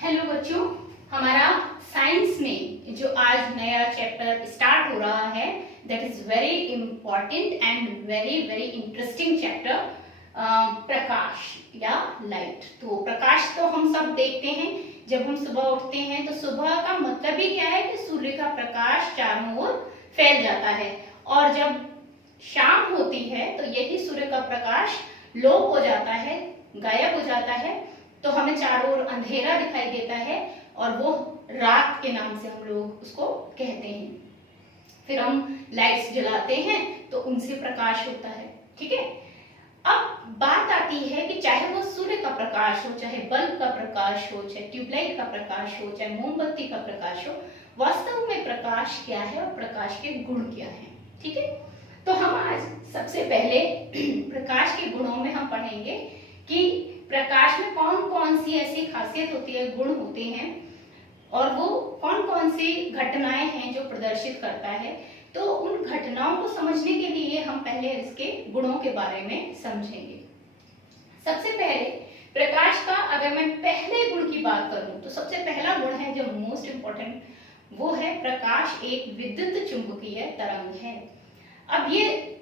Hello बच्चों, हमारा science में जो आज नया चैप्टर स्टार्ट हो रहा है that is very important and very very interesting chapter, प्रकाश या लाइट। तो प्रकाश तो हम सब देखते हैं, जब हम सुबह उठते हैं तो सुबह का मतलब ही क्या है कि सूर्य का प्रकाश चारों ओर फैल जाता है, और जब शाम होती है तो यही सूर्य का प्रकाश लोप हो जाता है, गायब हो जाता है, तो हमें चारों ओर अंधेरा दिखाई देता है और वो रात के नाम से हम लोग उसको कहते हैं। फिर हम लाइट्स जलाते हैं तो उनसे प्रकाश होता है। ठीक है, अब बात आती है कि चाहे वो सूर्य का प्रकाश हो, चाहे बल्ब का प्रकाश हो, चाहे ट्यूबलाइट का प्रकाश हो, चाहे मोमबत्ती का प्रकाश हो, वास्तव में प्रकाश क्या है और प्रकाश के गुण क्या है। ठीक है, तो हम आज सबसे पहले प्रकाश के गुणों में हम पढ़ेंगे कि प्रकाश में कौन कौन सी ऐसी खासियत होती है, गुण होते हैं, और वो कौन कौन सी घटनाएं हैं जो प्रदर्शित करता है। तो उन घटनाओं को समझने के लिए हम पहले इसके गुणों के बारे में समझेंगे। सबसे पहले प्रकाश का अगर मैं पहले गुण की बात करूं तो सबसे पहला गुण है जो मोस्ट इंपॉर्टेंट, वो है प्रकाश एक विद्युत चुंबकीय तरंग है। अब ये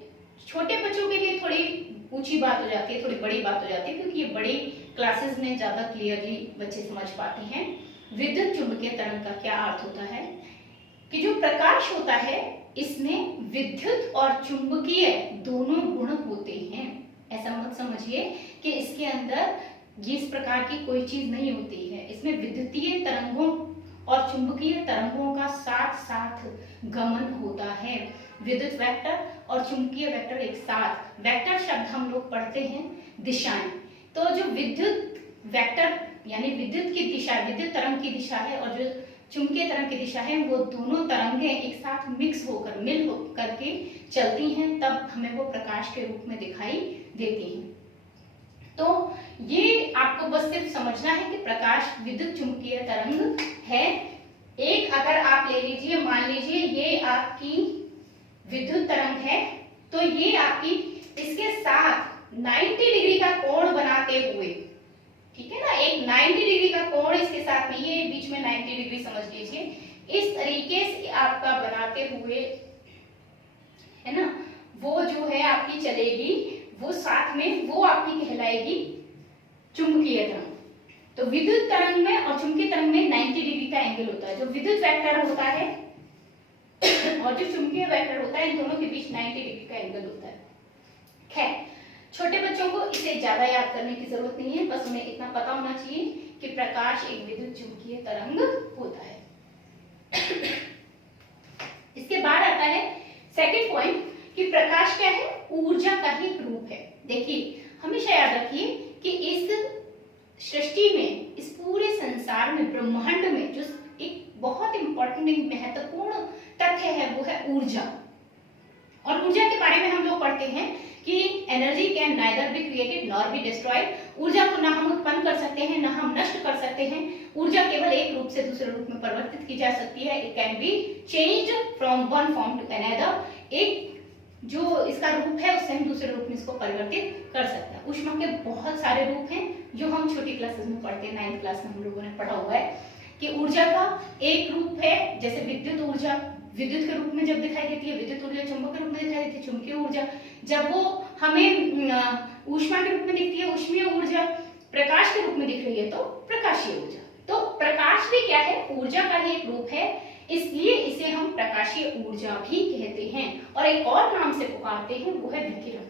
छोटे बच्चों के लिए थोड़ी ऊंची बात हो जाती है, थोड़ी बड़ी बात हो जाती है, क्योंकि ये बड़ी क्लासेस में ज्यादा क्लियरली बच्चे समझ पाते हैं। विद्युत चुंबकीय तरंग का क्या अर्थ होता है कि जो प्रकाश होता है इसमें विद्युत और चुंबकीय दोनों गुण होते हैं। ऐसा मत समझिए कि इसके अंदर इस प्रकार की कोई चीज नहीं होती है। इसमें विद्युतीय तरंगों और चुंबकीय तरंगों का साथ साथ गमन होता है। विद्युत वेक्टर और चुंबकीय वेक्टर एक साथ, वेक्टर शब्द हम लोग पढ़ते हैं दिशाएं, तो जो विद्युत वेक्टर यानी विद्युत की दिशा, विद्युत तरंग की दिशा है, और जो चुंबकीय तरंग की दिशा है, वो दोनों तरंगें एक साथ मिक्स होकर मिल करके चलती हैं, तब हमें वो प्रकाश के रूप में दिखाई देती हैं। तो ये आपको बस सिर्फ समझना है कि प्रकाश विद्युत चुंबकीय तरंग है। एक अगर आप ले लीजिए, मान लीजिए ये आपकी विद्युत तरंग है, तो ये आपकी इसके साथ 90 डिग्री का कोण बनाते हुए, ठीक है ना, एक 90 डिग्री का कोण इसके साथ में, ये बीच में 90 डिग्री समझ लीजिए, इस तरीके से आपका बनाते हुए, है ना, वो जो है आपकी चलेगी, वो साथ में वो आपकी कहलाएगी चुंबकीय तरंग। तो विद्युत तरंग में और चुंबकीय तरंग में 90 डिग्री का एंगल होता है। जो विद्युत वेक्टर होता है और जो चुंबकीय वेक्टर होता है, इन दोनों के बीच 90 डिग्री का एंगल होता है। खैर, छोटे बच्चों को इसे ज्यादा याद करने की जरूरत नहीं है, बस उन्हें इतना पता होना चाहिए कि प्रकाश एक विद्युत चुंबकीय तरंग होता है। इसके बाद आता है सेकंड पॉइंट कि प्रकाश क्या है, ऊर्जा का ही एक रूप है। देखिए, हमेशा याद रखिए कि इस सृष्टि में, इस पूरे संसार में, ब्रह्मांड में जो एक बहुत इंपॉर्टेंट, एक महत्वपूर्ण तथ्य है वो है ऊर्जा। और ऊर्जा के बारे में हम लोग पढ़ते हैं कि energy can neither be created nor be destroyed. ऊर्जा को ना हम उत्पन्न कर सकते हैं, ना हम नष्ट कर सकते हैं। ऊर्जा केवल एक रूप से दूसरे रूप में परिवर्तित की जा सकती है। It can be changed from one form to another. एक जो इसका रूप है उससे हम दूसरे रूप में इसको परिवर्तित कर सकते हैं। ऊष्मा के बहुत सारे रूप हैं जो हम छोटी क्लासेस में पढ़ते हैं, 9th क्लास में हम लोगों ने पढ़ा हुआ है कि ऊर्जा का एक रूप है, जैसे विद्युत ऊर्जा विद्युत के रूप में जब दिखाई देती है, विद्युत ऊर्जा चुंबक के रूप में दिखाई देती है, चुंबकीय ऊर्जा जब वो हमें ऊष्मा के रूप में दिखती है, ऊष्मीय ऊर्जा प्रकाश के रूप में दिख रही है तो प्रकाशीय ऊर्जा। तो प्रकाश भी क्या है, ऊर्जा का ही एक रूप है, इसलिए इसे हम प्रकाशीय ऊर्जा भी कहते हैं, और एक और नाम से पुकारते हैं, वो है विकिरण।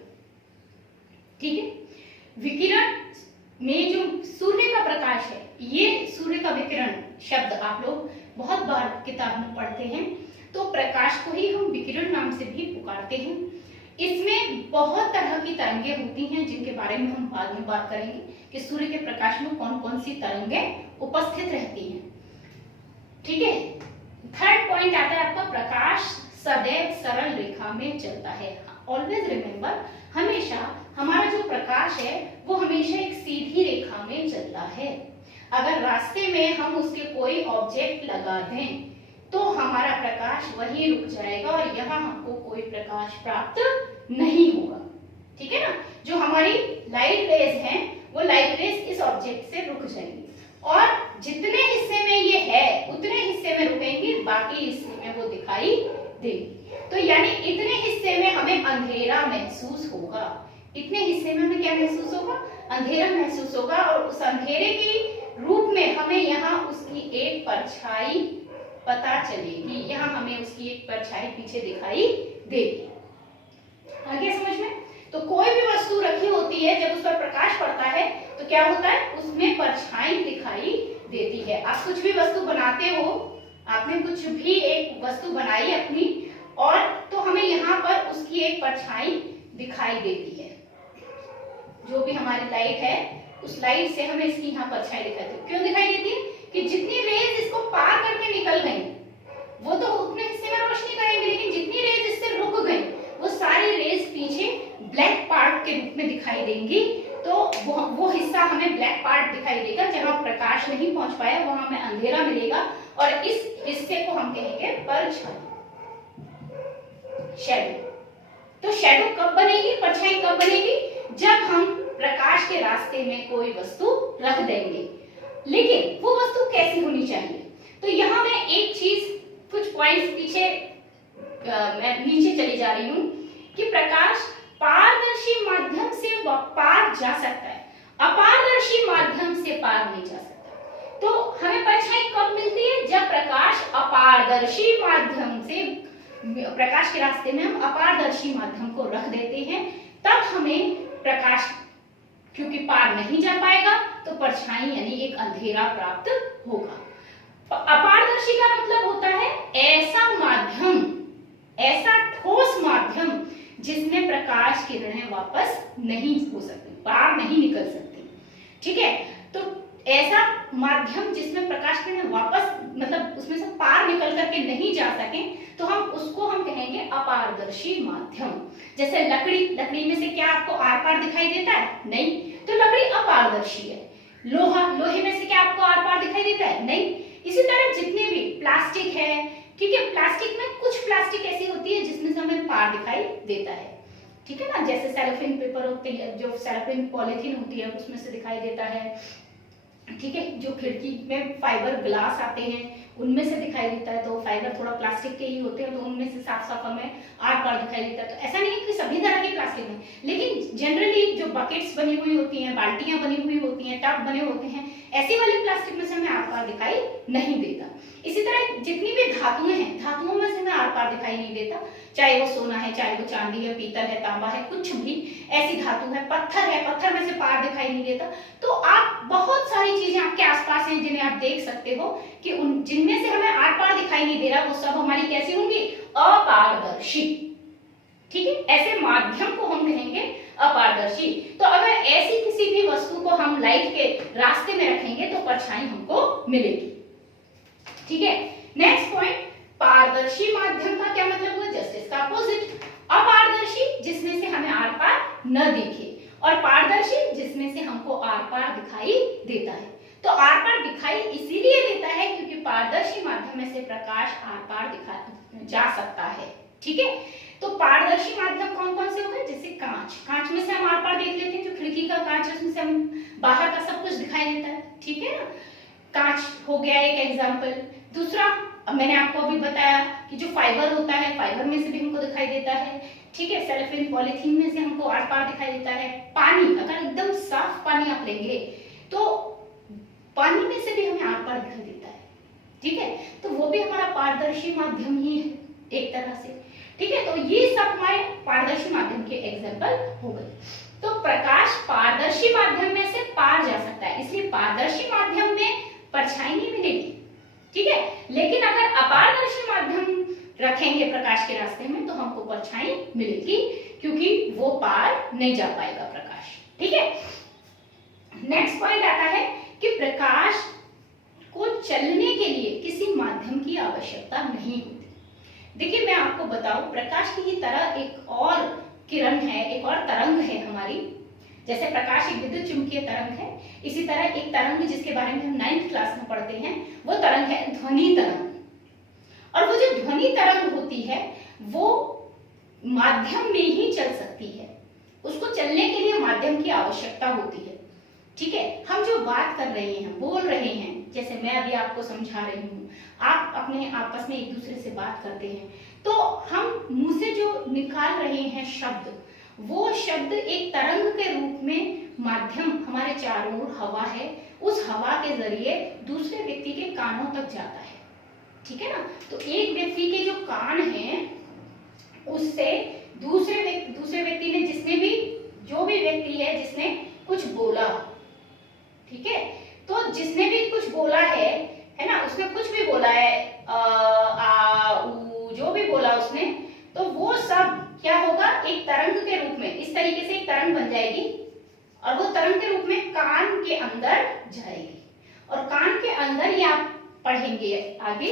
ठीक है, विकिरण में जो सूर्य का प्रकाश है, ये सूर्य का विकिरण शब्द आप लोग बहुत बार किताब में पढ़ते हैं, तो प्रकाश को ही हम विकिरण नाम से भी पुकारते हैं। इसमें बहुत तरह की तरंगे होती हैं जिनके बारे में हम बाद में बात करेंगे कि सूर्य के प्रकाश में कौन कौन सी तरंगें उपस्थित रहती हैं। ठीक है, थर्ड पॉइंट आता है आपका, प्रकाश सदैव सरल रेखा में चलता है। ऑलवेज रिमेंबर, हमेशा हमारा जो प्रकाश है वो हमेशा एक सीधी रेखा में चलता है। अगर रास्ते में हम उसके कोई ऑब्जेक्ट लगा दें तो हमारा प्रकाश वहीं रुक जाएगा और यहाँ हमको कोई प्रकाश प्राप्त नहीं होगा। ठीक है ना, जो हमारी लाइट रेज हैं वो लाइट रेज इस ऑब्जेक्ट से रुक जाएंगी, और जितने महसूस होगा। इतने हिस्से में हमें क्या महसूस होगा? अंधेरा महसूस होगा, और उस अंधेरे के रूप में हमें यहाँ उसकी एक परछाई पता चलेगी, यहाँ हमें उसकी एक परछाई पीछे दिखाई देगी। आगे समझ में? तो कोई भी वस्तु रखी होती है, जब उस पर प्रकाश पड़ता है तो क्या होता है? उसमें परछाई दिखाई देती है। आप कुछ भी वस्तु बनाते हो, आपने कुछ भी एक वस्तु बनाई अपनी, और तो हमें यहाँ पर उसकी एक परछाई दिखाई देती है। जो भी हमारी लाइट है, उस लाइट से हमें इसकी यहाँ परछाई दिखाई देती है। क्यों दिखाई देती है? कि जितनी रेज इसको पार करके निकल गई, वो तो उतने हिस्से में रोशनी करेंगे, लेकिन जितनी रेज इससे रुक गई, वो सारी रेज पीछे ब्लैक पार्ट के रूप में दिखाई देंगी। तो वो हिस्सा हमें ब्लैक पार्ट दिखाई देगा, जहां प्रकाश नहीं पहुंच पाया वहां हमें अंधेरा मिलेगा, और इस हिस्से को हम कहेंगे परछाई, शैडो। तो शैडो कब बनेगी, परछाई कब बनेगी? जब हम प्रकाश के रास्ते में कोई वस्तु रख देंगे। लेकिन वो वस्तु कैसी होनी चाहिए? तो यहाँ मैं एक चीज, कुछ पॉइंट्स पीछे मैं नीचे चली जा रही हूँ कि प्रकाश पारदर्शी माध्यम से पार जा सकता है, अपारदर्शी माध्यम से पार नहीं जा सकता। तो हमें परछाई कब मिलती है? जब प्रकाश अपारदर्शी माध्यम से, प्रकाश के रास्ते में हम अपारदर्शी माध्यम को रख देते हैं, तब हमें प्रकाश, क्योंकि पार नहीं जा पाएगा, तो परछाई यानी एक अंधेरा प्राप्त होगा। अपारदर्शी का मतलब होता है ऐसा माध्यम, ऐसा ठोस माध्यम जिसमें प्रकाश किरणें वापस नहीं हो सकती, पार नहीं निकल सकती। ठीक है, तो ऐसा माध्यम जिसमें प्रकाश किरणें वापस, मतलब उसमें से पार निकल करके नहीं जा सके, तो हम कहेंगे अपारदर्शी माध्यम। जैसे लकड़ी में से क्या आपको आर पार दिखाई देता है? नहीं, तो लकड़ी अपारदर्शी है। लोहे में से क्या आपको आर पार दिखाई देता है? नहीं। इसी तरह जितने भी प्लास्टिक है, ठीक है, प्लास्टिक में कुछ प्लास्टिक ऐसी होती है जिसमें से हमें पार दिखाई देता है, ठीक है ना, जैसे सेलोफेन पेपर होती है, जो सेलोफेन पॉलीथीन होती है, उसमें से दिखाई देता है। ठीक है, जो खिड़की में फाइबर ग्लास आते हैं उनमें से दिखाई देता है, तो फाइबर थोड़ा प्लास्टिक के ही होते हैं, तो उनमें से साफ साफ हमें आर पार दिखाई देता है। तो ऐसा नहीं है कि सभी तरह के प्लास्टिक में, लेकिन जनरली जो बकेट्स बनी हुई होती हैं, बाल्टियां बनी हुई होती हैं, टब बने होते हैं, ऐसी वाली प्लास्टिक में से हमें आर पार दिखाई नहीं देता। इसी तरह जितनी भी धातुएं हैं, धातुओं में से हमें आर पार दिखाई नहीं देता, चाहे वो सोना है, चाहे वो चांदी है, पीतल है, तांबा है, कुछ भी ऐसी धातु है, पत्थर में से पार दिखाई नहीं देता। तो आप बहुत सारी चीजें आपके आसपास हैं जिन्हें आप देख सकते हो कि उन जिनमें से हमें आर पार दिखाई नहीं दे रहा, वो सब हमारी कैसी होंगी? अपारदर्शी। ठीक है, ऐसे माध्यम को हम कहेंगे अपारदर्शी। तो अगर ऐसी किसी भी वस्तु को हम लाइट के रास्ते में रखेंगे तो परछाई हमको मिलेगी। ठीक है, नेक्स्ट पॉइंट, पारदर्शी माध्यम का क्या मतलब हुआ? जस्ट इसका अपोजिट, अपारदर्शी जिसमें से हमें आर पार न दिखे, और पारदर्शी जिसमें से हमको आर पार दिखाई देता है। तो आर पार दिखाई इसीलिए देता है क्योंकि पारदर्शी माध्यम में से प्रकाश आर पार दिखा जा सकता है। ठीक है, तो पारदर्शी माध्यम कौन कौन से हो गए? जैसे कांच में से हम आर पार देख लेते हैं, जो खिड़की का कांच है उसमें से हम बाहर का सब कुछ दिखाई देता है। ठीक है ना, कांच हो गया एक एग्जाम्पल। दूसरा, मैंने आपको अभी बताया कि जो फाइबर होता है, फाइबर में से भी हमको दिखाई देता है। ठीक है, सेलोफेन पॉलीथीन में से हमको आर पार दिखाई देता है। पानी, अगर एकदम साफ पानी आप लेंगे तो पानी में से भी हमें आर पार दिखाई देता है। ठीक है, तो वो भी हमारा पारदर्शी माध्यम ही है एक तरह से। ठीक है, तो ये सब हमारे पारदर्शी माध्यम के एग्जाम्पल हो गए। तो प्रकाश पारदर्शी माध्यम में से पार जा सकता है, इसलिए पारदर्शी माध्यम में परछाई नहीं मिलेगी। ठीक है, लेकिन अगर अपारदर्शी माध्यम रखेंगे प्रकाश के रास्ते में तो हमको परछाई मिलेगी, क्योंकि वो पार नहीं जा पाएगा प्रकाश। ठीक है, नेक्स्ट पॉइंट आता है कि प्रकाश को चलने के लिए किसी माध्यम की आवश्यकता नहीं होती। देखिए, मैं आपको बताऊं, प्रकाश की ही तरह एक और किरण है, एक और तरंग है हमारी। जैसे प्रकाश एक विद्युत चुंबकीय तरंग है, इसी तरह एक तरंग जिसके बारे में हम 9th क्लास में पढ़ते हैं, वो तरंग है ध्वनि तरंग। और वो जो ध्वनि तरंग होती है वो माध्यम में ही चल सकती है, उसको चलने के लिए माध्यम की आवश्यकता होती है। ठीक है, हम जो बात कर रहे हैं, बोल रहे हैं, जैसे मैं अभी आपको समझा रही हूँ, आप अपने आपस में एक दूसरे से बात करते हैं, तो हम मुंह से जो निकाल रहे हैं शब्द, वो शब्द एक तरंग के रूप में माध्यम हमारे चारों ओर हवा है, उस हवा के जरिए दूसरे व्यक्ति के कानों तक जाता है। ठीक है ना। तो एक व्यक्ति के जो कान हैं उससे दूसरे व्यक्ति ने, जिसने भी, जो भी व्यक्ति है जिसने कुछ बोला, ठीक है, तो जिसने भी कुछ बोला है ना, उसने कुछ भी बोला है, जो भी बोला उसने, तो वो सब क्या होगा, एक तरंग के रूप में, इस तरीके से एक तरंग बन जाएगी और वो तरंग के रूप में कान के अंदर जाएगी। और कान के अंदर, ये आप पढ़ेंगे आगे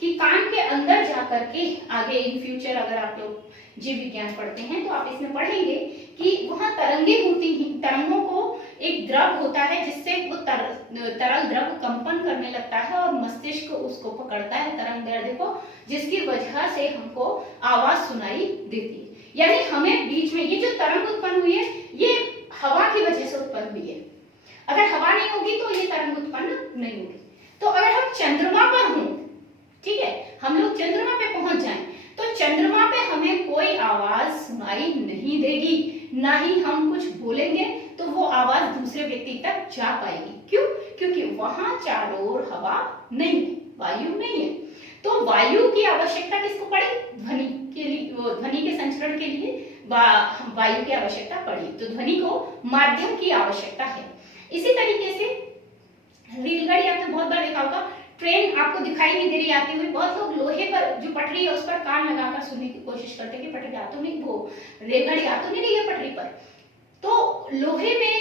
कि कान के अंदर जाकर के आगे इन फ्यूचर अगर आप लोग जीव विज्ञान पढ़ते हैं तो आप इसमें पढ़ेंगे कि वहां तरंगे होती हैं, तरंगों को एक द्रव होता है जिससे वो तरल द्रव कंपन करने लगता है और मस्तिष्क उसको पकड़ता है तरंग दैर्ध्य को, जिसकी वजह से हमको आवाज सुनाई देती है। यानी हमें बीच में ये जो तरंग उत्पन्न हुई है ये हवा की वजह से उत्पन्न हुई है। अगर हवा नहीं होगी तो ये तरंग उत्पन्न नहीं होगी। तो अगर हम चंद्रमा पर हों, ठीक है, हम लोग चंद्रमा पे पहुंच जाएं तो चंद्रमा पे हमें कोई आवाज सुनाई नहीं देगी, ना ही हम कुछ बोलेंगे तो वो आवाज दूसरे व्यक्ति तक जा पाएगी। क्यों? क्योंकि वहां चारों ओर हवा नहीं है, वायु नहीं है। तो वायु की आवश्यकता किसको पड़ी? ध्वनि के लिए, ध्वनि के संचरण के लिए वायु की आवश्यकता पड़ी। तो ध्वनि को माध्यम की आवश्यकता है। इसी तरीके से रेलगाड़ी आपने बहुत बार देखा होगा, ट्रेन आपको दिखाई नहीं दे रही आती हुई, बहुत लोग लोहे पर जो पटरी है उस पर कान लगाकर सुनने की कोशिश करते हैं कि पटरी आ तो नहीं, वो रेलगाड़ी आ तो नहीं रही है पटरी पर। तो लोहे में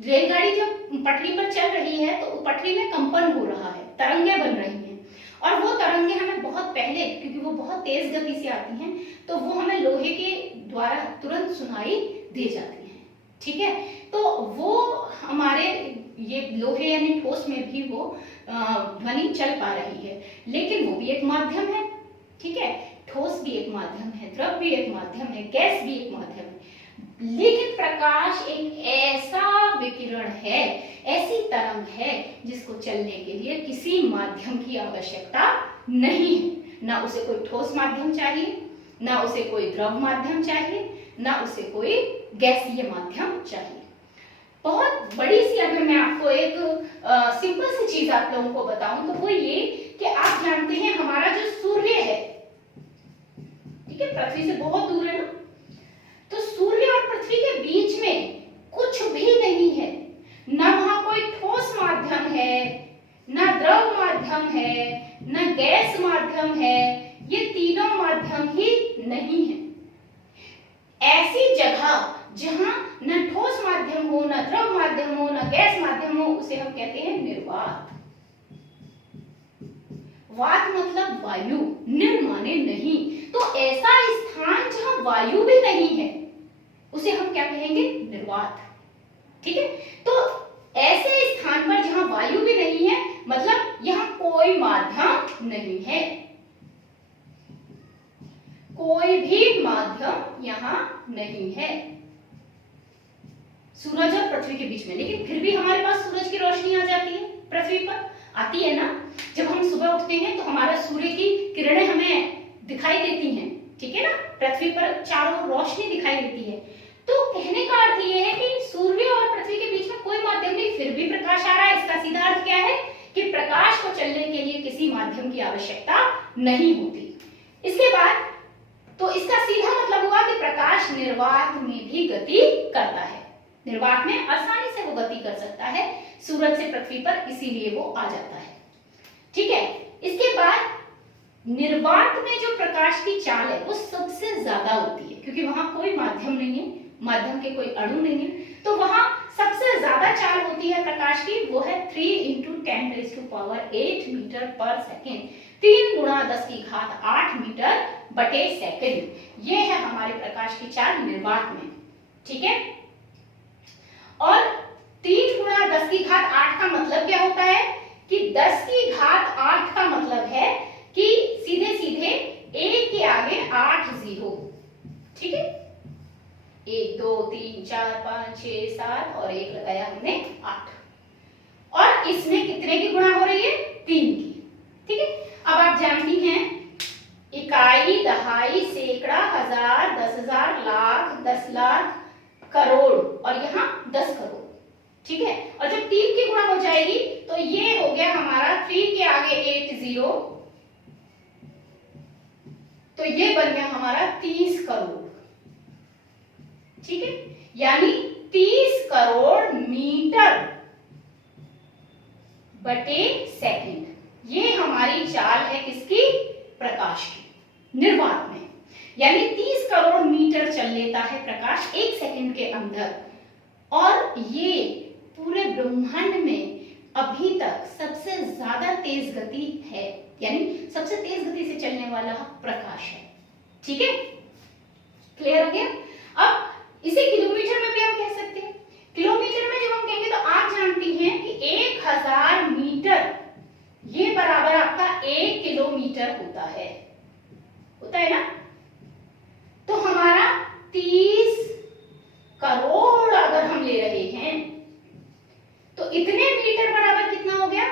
रेलगाड़ी जब पटरी पर चल रही है तो पटरी में कंपन हो रहा है, तरंगे बन रही हैं और वो तरंगे हमें बहुत पहले, क्योंकि वो बहुत तेज गति से आती हैं, तो वो हमें लोहे के द्वारा तुरंत सुनाई दे जाती हैं। ठीक है, तो वो हमारे ये लोहे यानी ठोस में भी वो ध्वनि चल पा रही है, लेकिन वो भी एक माध्यम है। ठीक है, ठोस भी एक माध्यम है, द्रव भी एक माध्यम है, गैस भी एक माध्यम है। लेकिन प्रकाश एक ऐसा विकिरण है, ऐसी तरंग है जिसको चलने के लिए किसी माध्यम की आवश्यकता नहीं है। ना उसे कोई ठोस माध्यम चाहिए, ना उसे कोई द्रव माध्यम चाहिए, ना उसे कोई गैसीय माध्यम चाहिए। बहुत बड़ी सी अगर मैं आपको एक सिंपल सी चीज आप लोगों को बताऊं तो वो ये कि आप जानते हैं हमारा जो सूर्य है, ठीक है, पृथ्वी से बहुत दूर है ना, तो सूर्य और पृथ्वी के बीच में कुछ भी नहीं है। ना वहां कोई ठोस माध्यम है, ना द्रव माध्यम है, ना गैस माध्यम है, ये तीनों माध्यम ही नहीं है। ऐसी जगह जहां न ठोस माध्यम हो, न द्रव माध्यम हो, न गैस माध्यम हो, उसे हम कहते हैं निर्वात। वात मतलब वायु, निर् माने नहीं। तो ऐसा स्थान जहां वायु भी नहीं है उसे हम क्या कहेंगे? निर्वात। ठीक है, तो ऐसे स्थान पर जहां वायु भी नहीं है मतलब यहां कोई माध्यम नहीं है, कोई भी माध्यम यहां नहीं है। सूरज और पृथ्वी के बीच में, लेकिन फिर भी हमारे पास सूरज की रोशनी आ जाती है, पृथ्वी पर आती है ना। जब हम सुबह उठते हैं तो हमारा सूर्य की किरणें हमें दिखाई देती हैं, ठीक है ना, पृथ्वी पर चारों ओर रोशनी दिखाई देती है। तो कहने का अर्थ ये है कि सूर्य और पृथ्वी के बीच में कोई माध्यम नहीं, फिर भी प्रकाश आ रहा है। इसका सीधा अर्थ क्या है कि प्रकाश को चलने के लिए किसी माध्यम की आवश्यकता नहीं होती। इसके बाद तो इसका सीधा मतलब हुआ कि प्रकाश निर्वात में भी गति करता है, निर्वात में आसानी से वो गति कर सकता है सूरज से पृथ्वी पर, इसीलिए वो आ जाता है। ठीक है, इसके बाद निर्वात में जो प्रकाश की चाल है वो सबसे ज्यादा होती है, क्योंकि वहां कोई माध्यम नहीं है, माध्यम के कोई अणु नहीं है, तो वहां सबसे ज्यादा चाल होती है प्रकाश की, वो है 3 × 10⁸ मीटर पर सेकेंड, 3 × 10⁸ मीटर बटे सेकेंड। ये है हमारे प्रकाश की चाल निर्वात में। ठीक है, और 3 × 10⁸ का मतलब क्या होता है कि 10⁸ का मतलब है कि सीधे सीधे 1 के आगे 8 जीरो। ठीक है, 1 2 3 4 5 6 7 और 1 लगाया हमने 8, और इसमें कितने की गुणा हो रही है? 3 की। ठीक है, अब आप जानती हैं इकाई, दहाई, सैकड़ा, हजार, 10,000, लाख, 10 लाख, 3 के आगे 8 0, तो ये बन गया हमारा 30 करोड़। ठीक है, यानी 30 करोड़ मीटर बटे सेकंड। ये हमारी चाल है किसकी? प्रकाश की, निर्वात में। यानी 30 करोड़ मीटर चल लेता है प्रकाश 1 सेकंड के अंदर। और ये पूरे ब्रह्मांड में अभी तक सबसे ज्यादा तेज गति है, यानी सबसे तेज गति से चलने वाला प्रकाश है। ठीक है, क्लियर हो गया? अब इसे किलोमीटर में भी हम कह सकते हैं। किलोमीटर में जब हम कहेंगे तो आप जानती हैं कि 1000 मीटर ये बराबर आपका 1 किलोमीटर होता है ना? तो हमारा 30 करोड़ अगर हम ले रहे हैं तो इतने मीटर बराबर कितना हो गया?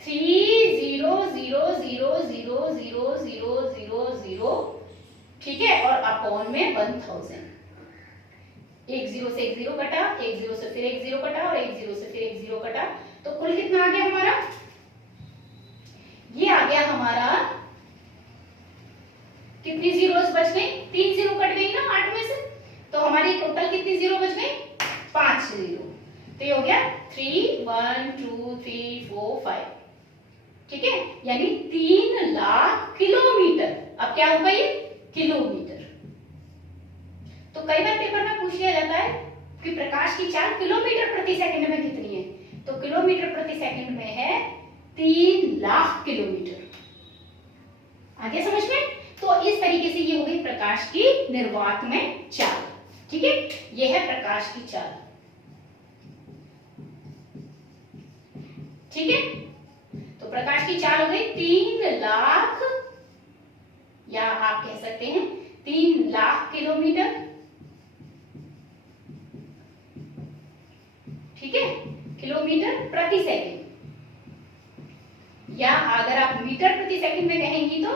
300000000, ठीक है, और अपॉन में 1000। एक जीरो से एक जीरो कटा, एक जीरो से फिर एक जीरो कटा, और एक जीरो से फिर एक जीरो कटा, तो कुल कितना आ गया हमारा? ये आ गया हमारा, कितनी जीरोस बच गई? 3 जीरो कट गई ना 8 में से, तो हमारी टोटल कितनी जीरो बच गई? 5 जीरो। तो ये हो गया 3 1 2 3 4 5। ठीक है, यानी 3 लाख किलोमीटर। अब क्या होगा ये? किलोमीटर। तो कई बार पेपर में पूछ लिया जाता है कि प्रकाश की चाल किलोमीटर प्रति सेकंड में कितनी है, तो किलोमीटर प्रति सेकंड में है 3 लाख किलोमीटर। आगे समझ में? तो इस तरीके से ये हो गई प्रकाश की निर्वात में चाल। ठीक है, ये है प्रकाश की चाल। ठीक है, तो प्रकाश की चाल हो गई 3 लाख, या आप कह सकते हैं 3 लाख किलोमीटर। ठीक है, किलोमीटर प्रति सेकंड, या अगर आप मीटर प्रति सेकंड में कहेंगी तो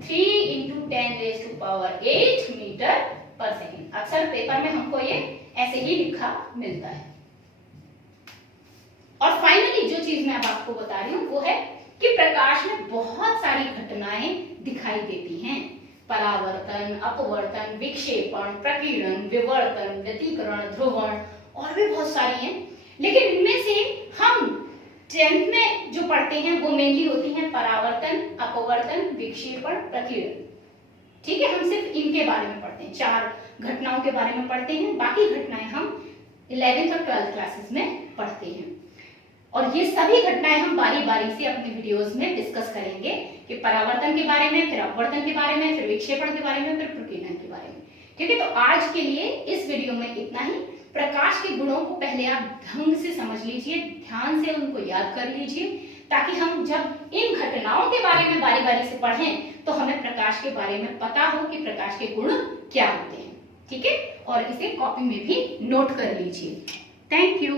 3 × 10⁸ मीटर पर सेकंड। अक्सर पेपर में हमको ये ऐसे ही लिखा मिलता है। और फाइनली जो चीज मैं अब आपको बता रही हूं वो है कि प्रकाश में बहुत सारी घटनाएं दिखाई देती हैं। परावर्तन, अपवर्तन, विक्षेपण, प्रकीर्णन, विवर्तन, व्यतिकरण, ध्रुवण, और भी बहुत सारी हैं। लेकिन इनमें से हम 10th में जो पढ़ते हैं वो मेनली होती हैं परावर्तन, अपवर्तन, विक्षेपण, प्रकीर्णन। ठीक है, हम सिर्फ इनके बारे में पढ़ते हैं, 4 घटनाओं के बारे में पढ़ते हैं। बाकी घटनाएं हम 11th और 12th क्लासेस में पढ़ते हैं। और ये सभी घटनाएं हम बारी बारी से अपने वीडियोस में डिस्कस करेंगे कि परावर्तन के बारे में, फिर अपवर्तन के बारे में, फिर विक्षेपण के बारे में, फिर प्रकीर्णन के बारे में। ठीक है, तो आज के लिए इस वीडियो में इतना ही। प्रकाश के गुणों को पहले आप ढंग से समझ लीजिए, ध्यान से उनको याद कर लीजिए, ताकि हम जब इन घटनाओं के बारे में बारी बारी से पढ़ें तो हमें प्रकाश के बारे में पता हो कि प्रकाश के गुण क्या होते हैं। ठीक है, और इसे कॉपी में भी नोट कर लीजिए। Thank you.